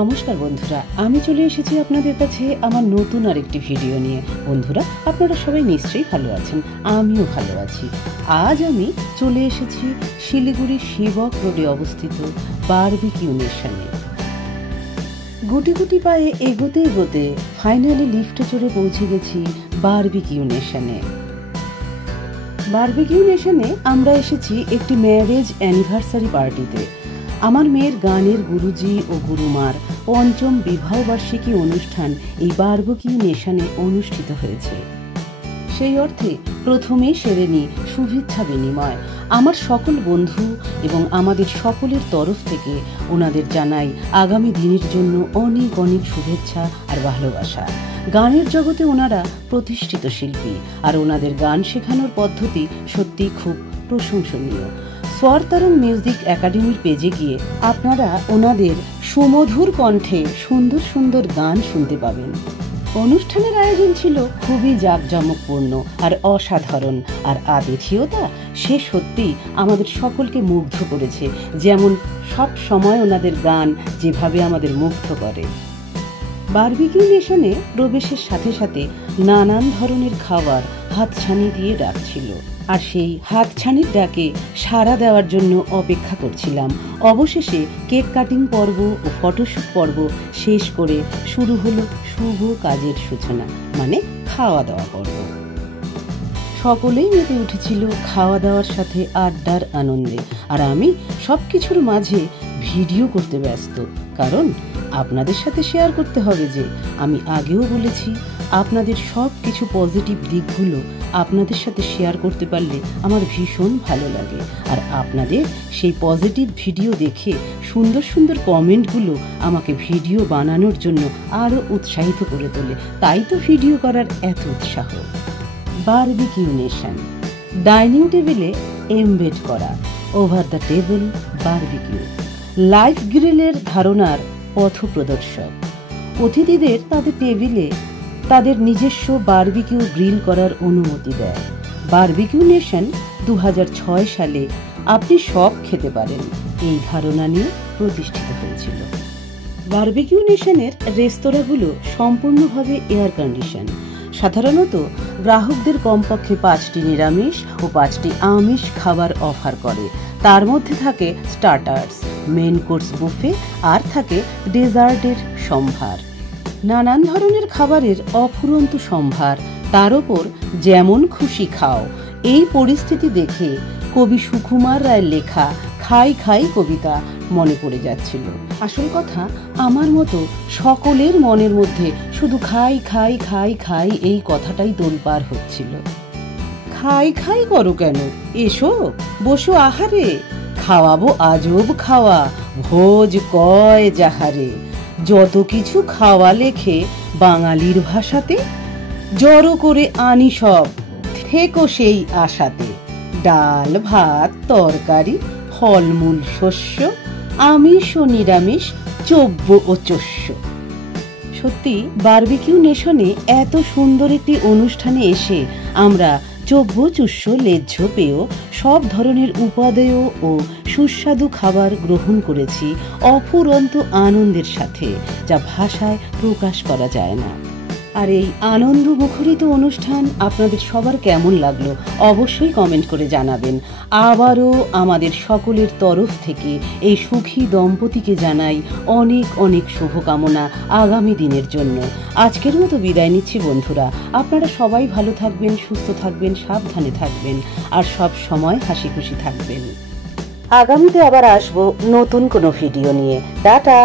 নমস্কার বন্ধুরা, আমি চলে এসেছি আপনাদের কাছে আমার নতুন আরেকটি ভিডিও নিয়ে। বন্ধুরা, আপনারা সবাই নিশ্চয়ই ভালো আছেন, আমিও ভালো আছি। আজ আমি চলে এসেছি শিলিগুড়ি সেবক রোডে অবস্থিত বারবিকিউ নেশনে। গুটি গুটি পায়ে এগোতে এগোতে ফাইনালি লিফটে চড়ে পৌঁছে গেছি বারবিকিউ নেশনে। বারবিকিউ নেশনে আমরা এসেছি একটি ম্যারেজ অ্যানিভার্সারি পার্টিতে। আমার মেয়ের গানের গুরুজি ও গুরুমার পঞ্চম বিবাহবার্ষিকী অনুষ্ঠান এই বারবিকিউ নেশনে অনুষ্ঠিত হয়েছে। সেই অর্থে প্রথমেই সেরে নিই শুভেচ্ছা বিনিময়। আমার সকল বন্ধু এবং আমাদের সকলের তরফ থেকে ওনাদের জানাই আগামী দিনের জন্য অনেক অনেক শুভেচ্ছা আর ভালোবাসা। গানের জগতে ওনারা প্রতিষ্ঠিত শিল্পী, আর ওনাদের গান শেখানোর পদ্ধতি সত্যি খুব প্রশংসনীয়। স্বরতরঙ্গ মিউজিক একাডেমির পেজে গিয়ে আপনারা ওনাদের সুমধুর কণ্ঠে সুন্দর সুন্দর গান শুনতে পাবেন। অনুষ্ঠানের আয়োজন ছিল খুবই জাঁকজমকপূর্ণ আর অসাধারণ, আর আতিথেয়তা সে সত্যি আমাদের সকলকে মুগ্ধ করেছে। যেমন সব সময় ওনাদের গান যেভাবে আমাদের মুগ্ধ করে। বারবিকিউ নেশনে প্রবেশের সাথে সাথে নানান ধরনের খাবার হাতছানি দিয়ে ডাকছিল, আর সেই হাতছানির ডাকে সাড়া দেওয়ার জন্য অপেক্ষা করছিলাম। অবশেষে কেক কাটিং পর্ব ও ফটোশ্যুট পর্ব শেষ করে শুরু হলো শুভ কাজের সূচনা, মানে খাওয়া দাওয়া পর্ব। সকলেই মেতে উঠেছিল খাওয়া দাওয়ার সাথে আড্ডার আনন্দে, আর আমি সব কিছুর মাঝে ভিডিও করতে ব্যস্ত, কারণ আপনাদের সাথে শেয়ার করতে হবে। যে আমি আগেও বলেছি, আপনাদের সব কিছু পজিটিভ দিকগুলো আপনাদের সাথে শেয়ার করতে পারলে আমার ভীষণ ভালো লাগে, আর আপনাদের সেই পজিটিভ ভিডিও দেখে সুন্দর সুন্দর কমেন্টগুলো আমাকে ভিডিও বানানোর জন্য আরও উৎসাহিত করে তোলে। তাই তো ভিডিও করার এত উৎসাহ। বারবিকিউ নেশন, ডাইনিং টেবিলে এমবেড করা, over the table barbecue, live গ্রিলের ধারণার পথপ্রদর্শক। অতিথিদের তাদের টেবিলে তাদের নিজস্ব বারবিকিউ গ্রিল করার অনুমতি দেয়। বারবিকিউ নেশন 2006 সালে আপনি সব খেতে পারেন এই ধারণা নিয়ে প্রতিষ্ঠিত হয়েছিল। বারবিকিউ নেশনের রেস্তোরাঁগুলো সম্পূর্ণভাবে এয়ার কন্ডিশন। সাধারণত গ্রাহকদের কমপক্ষে 5টি নিরামিষ ও 5টি আমিষ খাবার অফার করে। তার মধ্যে থাকে স্টার্টার্স, মেন কোর্স বুফে, আর থাকে ডেজার্টের সম্ভার। নানান ধরনের খাবারের অফুরন্ত সম্ভার, তার ওপর যেমন খুশি খাও। এই পরিস্থিতি দেখে কবি সুকুমার রায়ের লেখা খাই খাই কবিতা মনে পড়ে যাচ্ছিল। আসল কথা, আমার মতো সকলের মনের মধ্যে শুধু খাই খাই খাই খাই এই কথাটাই তোলপাড় হচ্ছিল। খাই খাই করো কেন? এসো বসো আহারে, খাওয়াবো আজব খাওয়া, ভোজ কয় যাহারে। যত কিছু খাওয়া লেখে বাঙালির ভাষাতে, জড়ো করে আনি সব থেকো সেই আশাতে। ডাল ভাত তরকারি, ফলমূল শস্য, আমিষ ও নিরামিষ, চব্য ও চস্য। সত্যি বারবিকিউ নেশনে এত সুন্দর একটি অনুষ্ঠানে এসে আমরা চব্য চুষ্য লেহ্য পেয় সব ধরনের উপাদেয় ও সুস্বাদু খাবার গ্রহণ করেছি অফুরন্ত আনন্দের সাথে, যা ভাষায় প্রকাশ করা যায় না। আর এই আনন্দ মুখরিত অনুষ্ঠান আপনাদের সবার কেমন লাগলো অবশ্যই কমেন্ট করে জানাবেন। আবারও আমাদের সকলের তরফ থেকে এই সুখী দম্পতিকে জানাই অনেক অনেক শুভকামনা আগামী দিনের জন্য। আজকের মতো বিদায় নিচ্ছি বন্ধুরা। আপনারা সবাই ভালো থাকবেন, সুস্থ থাকবেন, সাবধানে থাকবেন, আর সব সময় হাসি খুশি থাকবেন। আগামীতে আবার আসবো নতুন কোনো ভিডিও নিয়ে। টাটা।